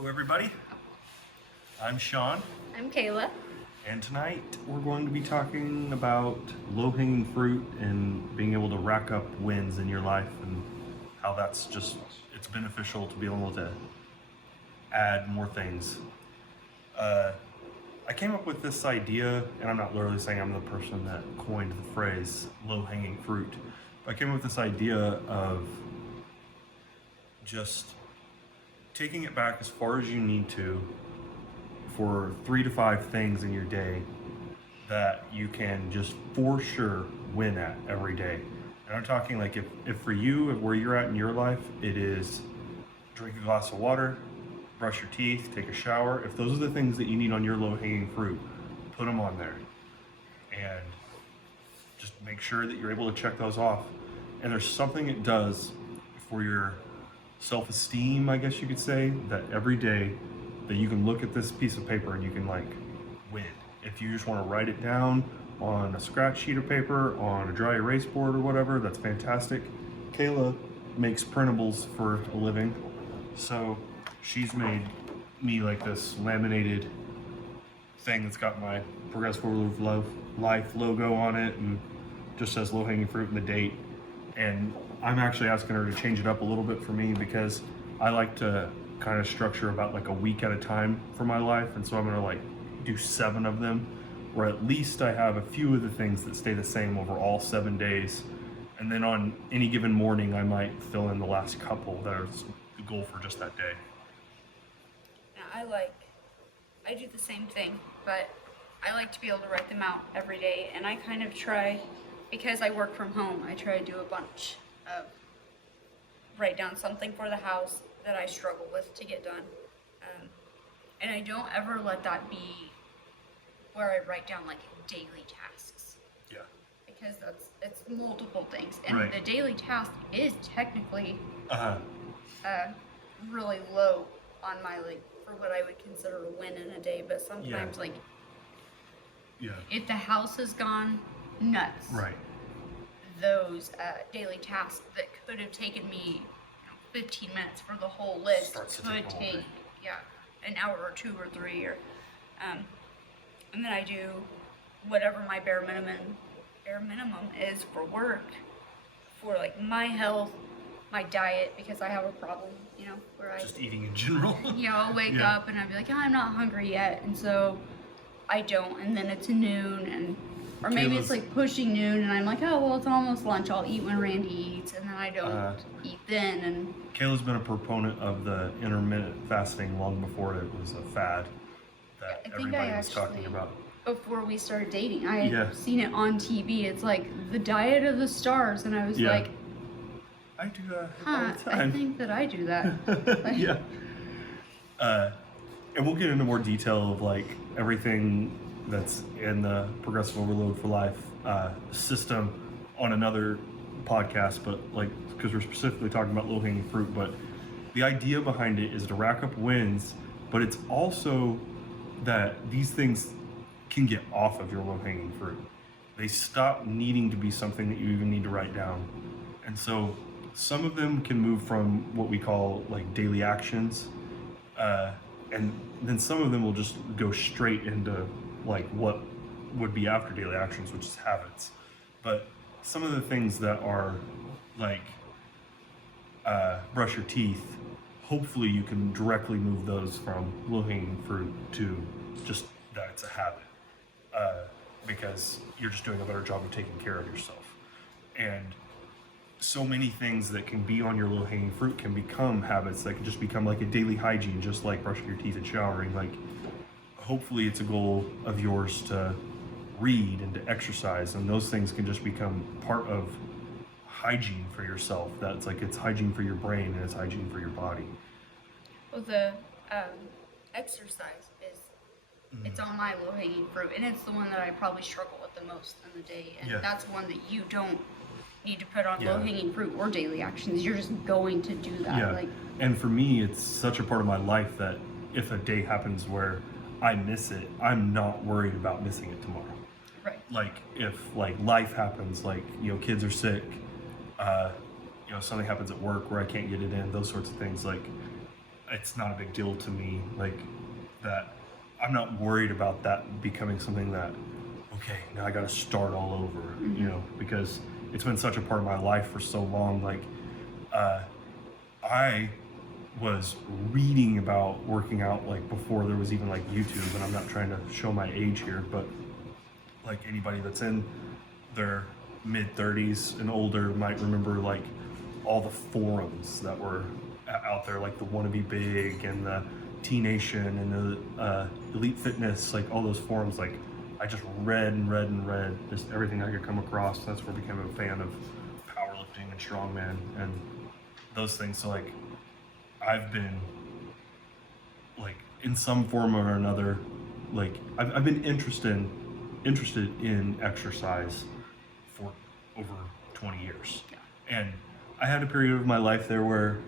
Hello everybody, I'm Sean, I'm Kayla. and tonight we're going to be talking about low-hanging fruit and being able to rack up wins in your life and how it's beneficial to be able to add more things. I came up with this idea, and I'm not literally saying I'm the person that coined the phrase low-hanging fruit, but I came up with this idea of just taking it back as far as you need to for 3 to 5 things in your day that you can just for sure win at every day. And I'm talking like if for you, where you're at in your life, it is drink a glass of water, brush your teeth, take a shower. If those are the things that you need on your low-hanging fruit, put them on there. And just make sure that you're able to check those off. And there's something it does for your self-esteem, I guess you could say, that every day that you can look at this piece of paper and you can like win. If you just want to write it down on a scratch sheet of paper, on a dry erase board or whatever, that's fantastic. Kayla makes printables for a living, so she's made me like this laminated thing that's got my Progressive Overload Life logo on it and just says low-hanging fruit and the date. And I'm actually asking her to change it up a little bit for me because I like to kind of structure about like a week at a time for my life, and so I'm gonna like do 7 of them, where at least I have a few of the things that stay the same over all 7 days, and then on any given morning I might fill in the last couple that are the goal for just that day. Now, I do the same thing, but I like to be able to write them out every day, and I kind of try, because I work from home, I try to do a bunch of, write down something for the house that I struggle with to get done. And I don't ever let that be where I write down like daily tasks. Yeah. Because it's multiple things. And Right. the daily task is technically Uh-huh. really low on my like for what I would consider a win in a day, but sometimes like Yeah. if the house has gone nuts, Right. those daily tasks that could have taken me 15 minutes for the whole list Starts to could take the whole take day. an hour or 2 or 3 or and then I do whatever my bare minimum is for work, for like my health, my diet, because I have a problem, where I Just eating in general. I'll wake Yeah. up and I'll be like, I'm not hungry yet, and so I don't, and then it's noon, or maybe it's Kayla's- like pushing noon, and I'm like, oh, well, it's almost lunch, I'll eat when Randy eats, and then I don't eat then, and Kayla's been a proponent of the intermittent fasting long before it was a fad that I think everybody I was talking actually- about. before we started dating, I had Yeah. seen it on TV, it's like the diet of the stars, and I was Yeah. like, I do that huh, all the I time. think that I do that. Like, Yeah. And we'll get into more detail of like everything that's in the Progressive Overload for Life system on another podcast, but like because we're specifically talking about low-hanging fruit, but the idea behind it is to rack up wins, but it's also that these things can get off of your low-hanging fruit. They stop needing to be something that you even need to write down. And so some of them can move from what we call like daily actions, and then some of them will just go straight into like what would be after daily actions, which is habits. But some of the things that are like brush your teeth, hopefully you can directly move those from low-hanging fruit to just that it's a habit, because you're just doing a better job of taking care of yourself. And so many things that can be on your low-hanging fruit can become habits that can just become like a daily hygiene, just like brushing your teeth and showering. Like, hopefully it's a goal of yours to read and to exercise, and those things can just become part of hygiene for yourself. That's like, it's hygiene for your brain and it's hygiene for your body. Well, the exercise is, it's on my low-hanging fruit, and it's the one that I probably struggle with the most in the day, and Yeah. that's one that you don't need to put on Yeah. low-hanging fruit or daily actions. You're just going to do that. Yeah. Like, And for me, it's such a part of my life that if a day happens where I miss it, I'm not worried about missing it tomorrow. right. Like if like life happens, like kids are sick, something happens at work where I can't get it in, those sorts of things. Like it's not a big deal to me. Like that, I'm not worried about that becoming something that, okay, now I got to start all over, you know, because it's been such a part of my life for so long. Like, I was reading about working out like before there was even like YouTube, and I'm not trying to show my age here, but like anybody that's in their mid 30s and older might remember like all the forums that were out there, like the Wanna Be Big and the T Nation and the Elite Fitness, like all those forums. Like I just read and read and read just everything I could come across. That's where I became a fan of powerlifting and strongman and those things. So like I've been like in some form or another, like I've been interested in exercise for over 20 years. And I had a period of my life there where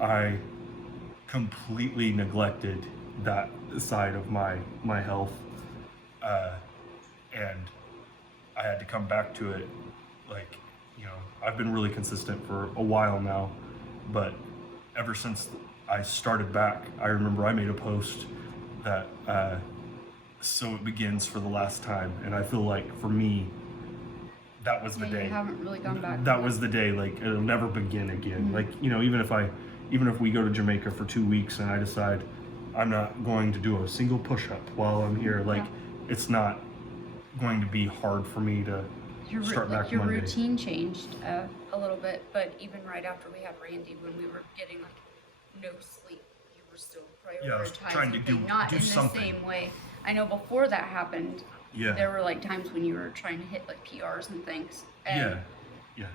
I completely neglected that side of my health, and I had to come back to it. Like, you know, I've been really consistent for a while now, but ever since I started back, I remember I made a post that so it begins for the last time, and I feel like for me that was the day. You haven't really gone back. That was the day. Like it'll never begin again. Like, you know, even if we go to Jamaica for 2 weeks and I decide I'm not going to do a single push-up while I'm here, like it's not going to be hard for me to start back your Monday. routine changed a little bit, but even right after we had Randy, when we were getting like no sleep, you were still Yeah, I was prioritizing trying to things, do not in something. the same way. I know before that happened, Yeah. there were like times when you were trying to hit like PRs and things. And, Yeah.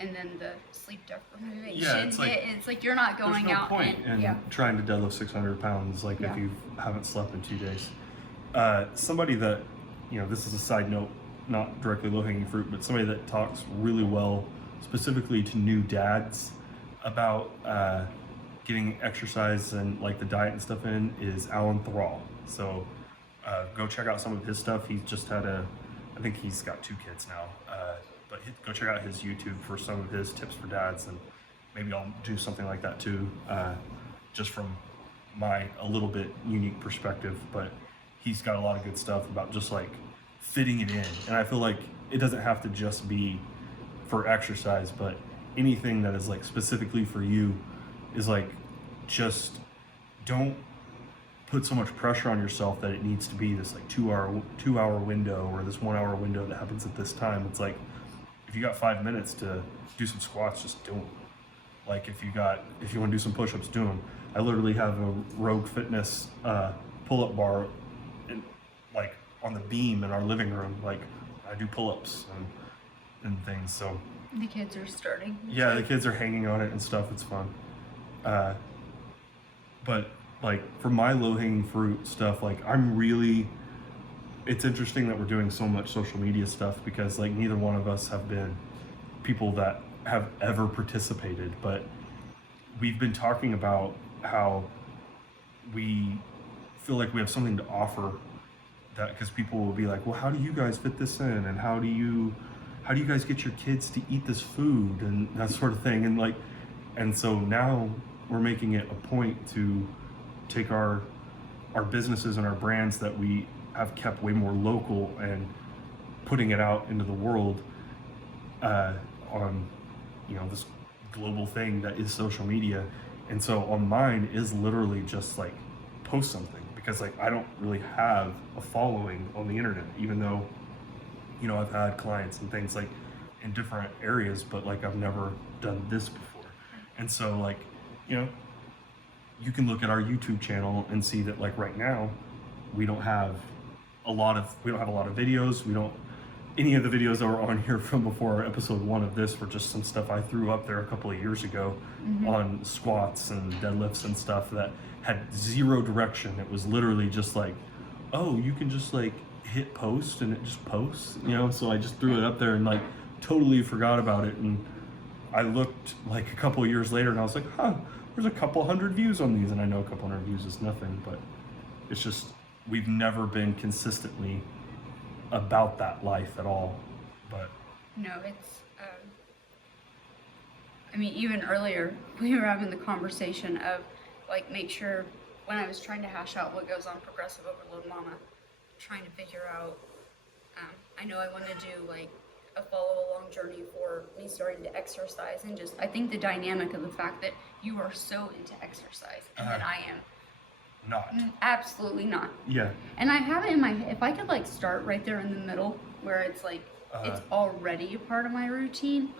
And then the sleep deprivation Yeah, it's like- hit. It's like you're not There's going no out point and in trying to deadlift 600 pounds like Yeah. if you haven't slept in 2 days. Somebody that, you know, this is a side note, not directly low-hanging fruit, but somebody that talks really well, specifically to new dads, about getting exercise and like the diet and stuff in, is Alan Thrall. So go check out some of his stuff. He's just had I think he's got 2 kids now, but go check out his YouTube for some of his tips for dads, and maybe I'll do something like that too, just from my a little bit unique perspective. But he's got a lot of good stuff about just like fitting it in, and I feel like it doesn't have to just be for exercise, but anything that is like specifically for you is like, just don't put so much pressure on yourself that it needs to be this like 2 hour window or this 1 hour window that happens at this time. It's like, if you got 5 minutes to do some squats, just do them. Like if you want to do some push-ups, do them. I literally have a Rogue Fitness pull-up bar like on the beam in our living room. Like I do pull-ups and things. So the kids are starting. yeah, the kids are hanging on it and stuff. It's fun. But like for my low-hanging fruit stuff, like it's interesting that we're doing so much social media stuff, because like neither one of us have been people that have ever participated, but we've been talking about how we feel like we have something to offer, that because people will be like, well, how do you guys fit this in, and how do you guys get your kids to eat this food and that sort of thing, and so now we're making it a point to take our businesses and our brands that we have kept way more local and putting it out into the world on, you know, this global thing that is social media. And so on mine is literally just like post something, because like I don't really have a following on the internet, even though, you know, I've had clients and things like in different areas, but like I've never done this before. And so like, you know, you can look at our YouTube channel and see that like right now we don't have a lot of videos. Any of the videos that were on here from before episode 1 of this were just some stuff I threw up there a couple of years ago on squats and deadlifts and stuff that had zero direction. It was literally just like, oh, you can just like hit post and it just posts, you know? So I just threw it up there and like totally forgot about it. And I looked like a couple of years later and I was like, there's a couple hundred views on these. And I know a couple hundred views is nothing, but it's just, we've never been consistently about that life at all. But no, it's I mean, even earlier we were having the conversation of like make sure when I was trying to hash out what goes on Progressive Overload Mama, trying to figure out, I know I want to do like a follow along journey for me starting to exercise, and just I think the dynamic of the fact that you are so into exercise and that I am Not. absolutely not. Yeah. And I have it in my head, if I could like start right there in the middle where it's like it's already a part of my routine,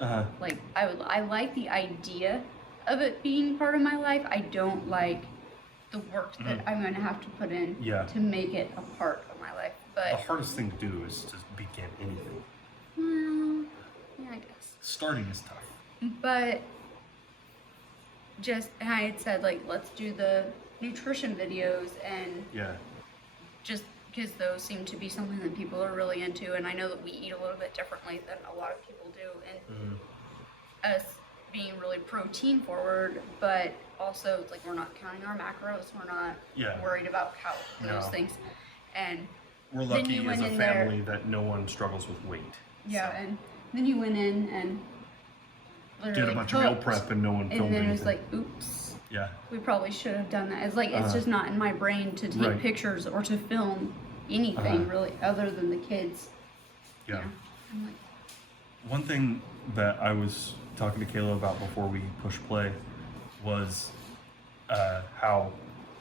like I like the idea of it being part of my life. I don't like the work that I'm going to have to put in to make it a part of my life. But The hardest thing to do is to begin anything. well, yeah, I guess. Starting is tough. But just, and I had said like, let's do the nutrition videos, and just because those seem to be something that people are really into, and I know that we eat a little bit differently than a lot of people do, and us being really protein forward, but also it's like we're not counting our macros, we're not worried about those things, and we're then lucky you as went a in family that no one struggles with weight. and then you went in and literally Did a bunch of meal cooked, prep and no one filmed and then it anything. was like, oops. Yeah. We probably should have done that. It's like it's just not in my brain to take pictures or to film anything really other than the kids. Yeah. You know? I'm like, One thing that I was talking to Kayla about before we push play was how,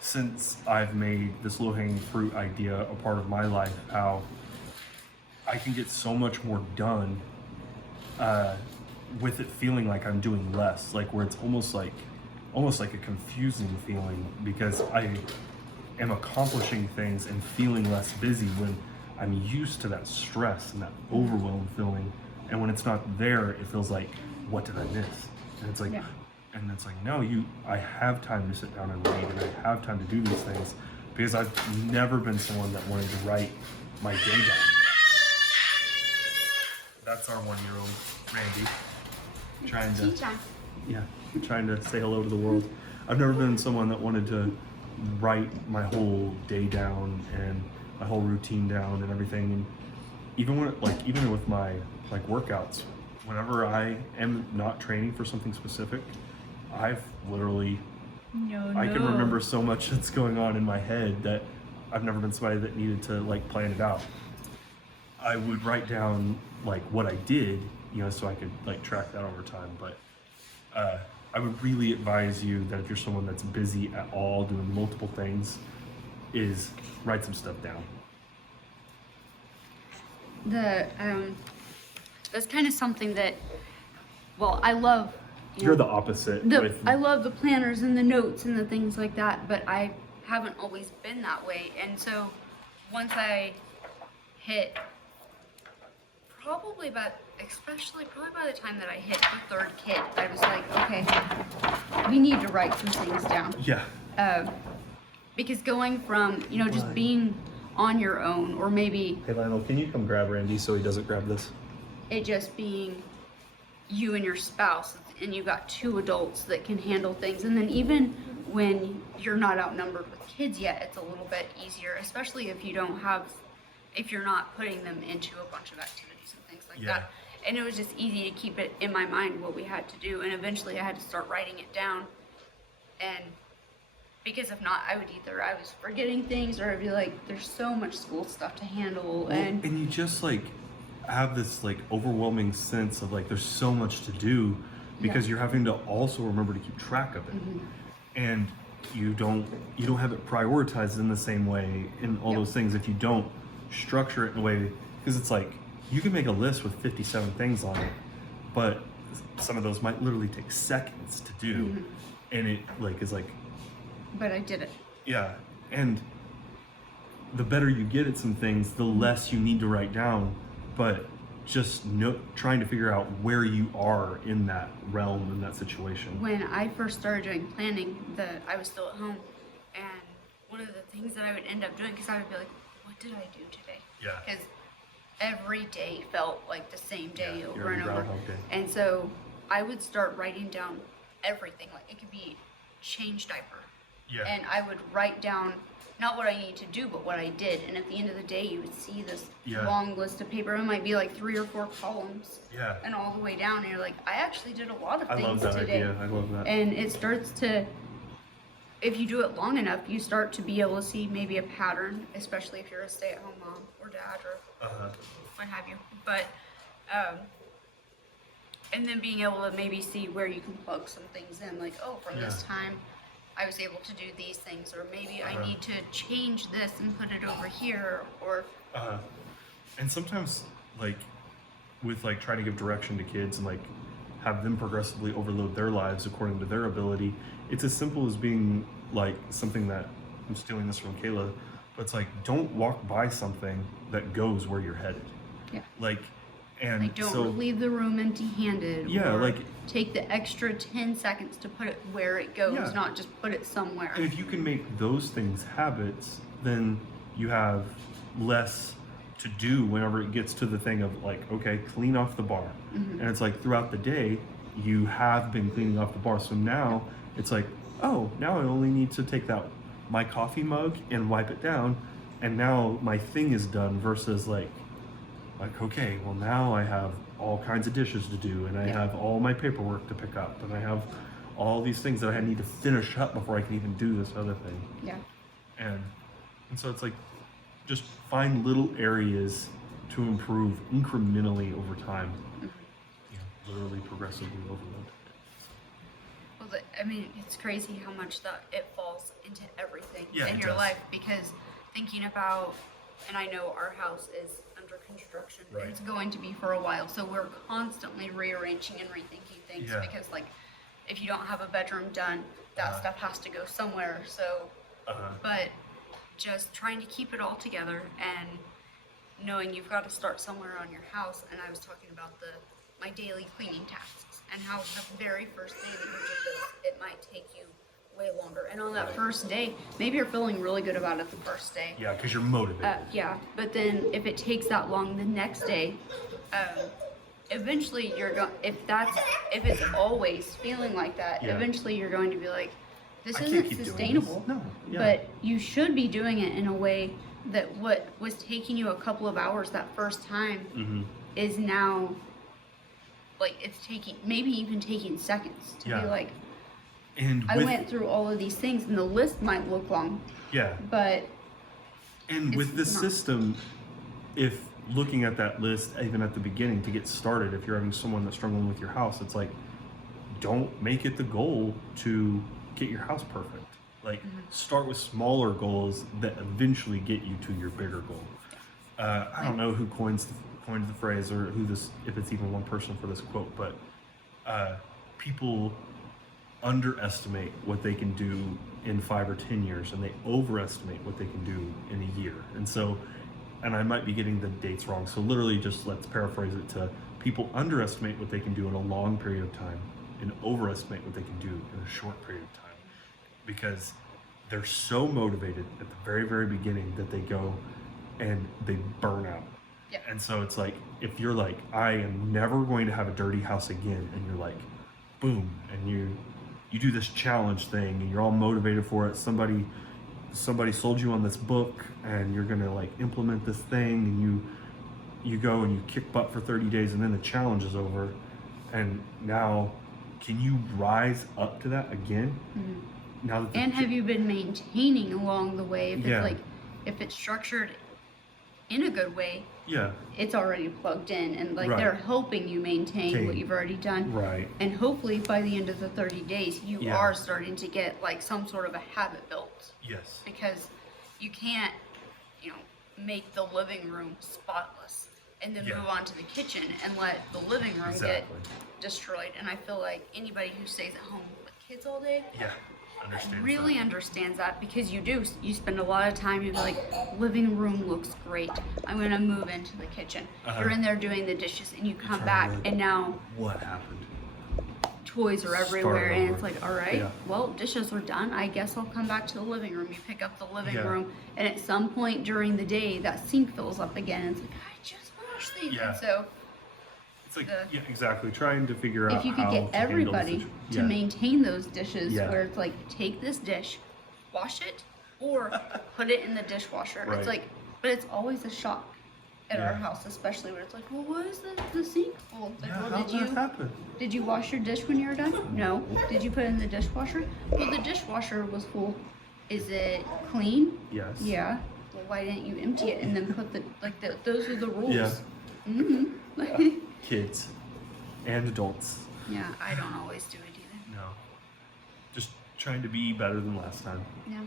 since I've made this low-hanging fruit idea a part of my life, how I can get so much more done with it feeling like I'm doing less, like where it's almost like a confusing feeling, because I am accomplishing things and feeling less busy when I'm used to that stress and that overwhelm feeling. And when it's not there, it feels like, what did I miss? And it's like, no, I have time to sit down and read, and I have time to do these things, because I've never been someone that wanted to write my day down. That's our 1-year-old, Randy, trying to say hello to the world. I've never been someone that wanted to write my whole day down and my whole routine down and everything. And even with my workouts, whenever I am not training for something specific, I've literally I can remember so much that's going on in my head that I've never been somebody that needed to plan it out. I would write down what I did, so I could track that over time. But I would really advise you that if you're someone that's busy at all, doing multiple things, is write some stuff down. That's kind of something that, well, I love. You're the opposite. I love the planners and the notes and the things like that, but I haven't always been that way. And so once I hit probably by the time that I hit the third kid, I was like, okay, we need to write some things down. Yeah. Because going from, just being on your own, or maybe Hey Lionel, can you come grab Randy so he doesn't grab this? it just being you and your spouse, and you got 2 adults that can handle things, and then even when you're not outnumbered with kids yet, it's a little bit easier, especially if you're not putting them into a bunch of activities and things like that. And it was just easy to keep it in my mind what we had to do, and eventually I had to start writing it down. And because if not, I was forgetting things, or I'd be like, there's so much school stuff to handle. And you just have this overwhelming sense of there's so much to do, because you're having to also remember to keep track of it. And you don't have it prioritized in the same way in all those things if you don't structure it in a way, because it's you can make a list with 57 things on it, but some of those might literally take seconds to do. And it is but I did it. Yeah. And the better you get at some things, the less you need to write down, but just trying to figure out where you are in that realm, in that situation. When I first started doing planning, I was still at home, and one of the things that I would end up doing, because I would be like, what did I do today? Yeah. Because every day felt like the same day over and over. Groundhog Day. And so I would start writing down everything. It could be change diaper. Yeah. And I would write down not what I needed to do, but what I did. And at the end of the day, you would see this long list of paper. It might be 3 or 4 columns. Yeah. And all the way down, and you're like, I actually did a lot of I things love that today. idea. I love that. And it starts to if you do it long enough, you start to be able to see maybe a pattern, especially if you're a stay-at-home mom or dad or what have you. But and then being able to maybe see where you can plug some things in, like, oh, for this time I was able to do these things, or maybe I need to change this and put it over here, or and sometimes, like, with like trying to give direction to kids and like have them progressively overload their lives according to their ability, it's as simple as being like something that I'm stealing this from Kayla, but it's like, don't walk by something that goes where you're headed. yeah, Like, and like don't so, leave the room empty-handed. Yeah, or like, take the extra 10 seconds to put it where it goes, Yeah. not just put it somewhere. and if you can make those things habits, then you have less to do whenever it gets to the thing of like, okay, clean off the bar. And it's like throughout the day, you have been cleaning off the bar. So now it's like, oh, now I only need to take that my coffee mug and wipe it down, and now my thing is done, versus like okay, well now I have all kinds of dishes to do, and I have all my paperwork to pick up, and I have all these things that I need to finish up before I can even do this other thing. Yeah. And so it's like, just find little areas to improve incrementally over time. Literally progressively overload. Well, I mean, it's crazy how much that it falls into everything Yeah, in it your does. life, because thinking about, and I know our house is under construction. Right. It's going to be for a while, so we're constantly rearranging and rethinking things, Yeah. because like if you don't have a bedroom done, that stuff has to go somewhere. So, but just trying to keep it all together and knowing you've got to start somewhere on your house. And I was talking about my daily cleaning tasks, and how the very first day that you do this, it might take you way longer. And on that first day, maybe you're feeling really good about it the first day. Yeah, because you're motivated. Yeah, but then if it takes that long the next day, eventually you're going. If it's always feeling like that, Yeah. eventually you're going to be like, this I can't isn't keep doing this. sustainable. No, yeah. But you should be doing it in a way that what was taking you a couple of hours that first time is now, like, it's taking, maybe even taking seconds to Yeah. be like, And I with, went through all of these things, and the list might look long, yeah, but and it's with the not. system, if looking at that list even at the beginning to get started, if you're having someone that's struggling with your house, it's like, don't make it the goal to get your house perfect. Like, start with smaller goals that eventually get you to your bigger goal. I don't know who coined the phrase, or who this, if it's even one person for this quote, but people underestimate what they can do in 5 or 10 years, and they overestimate what they can do in a year. And so, and I might be getting the dates wrong, so literally just let's paraphrase it to, people underestimate what they can do in a long period of time and overestimate what they can do in a short period of time, because they're so motivated at the very, very beginning that they go and they burn out. Yeah. And so it's like, if you're like, I am never going to have a dirty house again, and you're like, boom, and you do this challenge thing, and you're all motivated for it. Somebody sold you on this book, and you're gonna like implement this thing, and you go and you kick butt for 30 days, and then the challenge is over, and now can you rise up to that again? Now that and have you been maintaining along the way? If Yeah. it's like, if it's structured in a good way, yeah, it's already plugged in, and like Right. they're helping you maintain what you've already done. right, And hopefully by the end of the 30 days, you Yeah. are starting to get like some sort of a habit built, yes, because you can't, make the living room spotless and then Yeah. move on to the kitchen and let the living room Exactly. get destroyed. And I feel like anybody who stays at home with kids all day yeah, understand. really understands that, because you spend a lot of time, you're like, living room looks great, I'm gonna move into the kitchen. You're in there doing the dishes, and you come back, and now What happened? toys are everywhere, and it's over. like, all right, Yeah. well, dishes are done, I guess I'll come back to the living room. You pick up the living Yeah. room, and at some point during the day, that sink fills up again, and it's like, I just washed these. Yeah. And so It's like, The- yeah, exactly. Trying to figure out if you could how get to handle the everybody situ- to yeah. maintain those dishes, Yeah. where it's like, take this dish, wash it, or put it in the dishwasher. Right. It's like, but it's always a shock at our Yeah. house, especially when it's like, well, why is the sink full? It's like, Yeah, well, how did did that you happen? did you wash your dish when you were done? No. Did you put it in the dishwasher? Well, the dishwasher was full. Is it clean? Yes. Yeah. Well, why didn't you empty it and then put those are the rules. Yeah. Mm-hmm. Kids and adults. Yeah, I don't always do it either. No. Just trying to be better than last time. Yeah.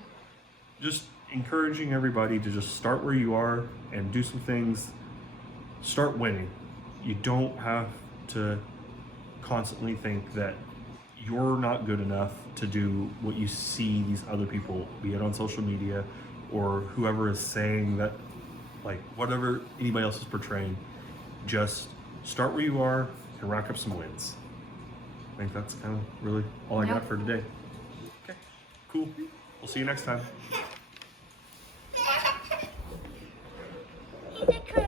Just encouraging everybody to just start where you are and do some things. Start winning. You don't have to constantly think that you're not good enough to do what you see these other people, be it on social media or whoever is saying that, like whatever anybody else is portraying. Just start where you are and rack up some wins. I think that's kind of really all I got for today. Okay, cool. We'll see you next time.